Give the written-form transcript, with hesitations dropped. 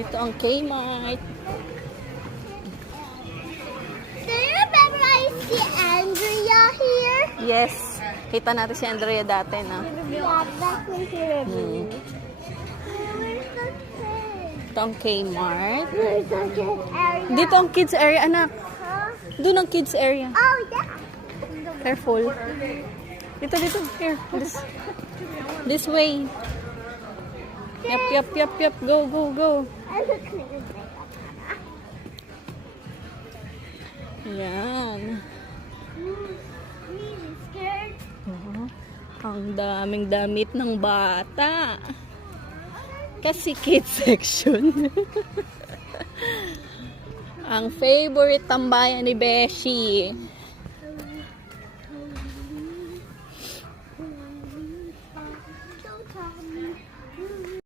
Ito ang Kmart. Do you remember I see Andrea here? Yes. Kita natin si Andrea dati, no? Yeah, that's my favorite movie. Hmm. Where's the kid? Ito ang Kmart. Where's the kid area? Dito ang kids area, anak. Huh? Doon ang kids area. Oh, yeah. Careful. Dito. Here. This way. Yep. Go. I look clean. Yan. Really scared? Ang daming damit ng bata. Kasi kids section. Ang favorite tambayan ni Beshi.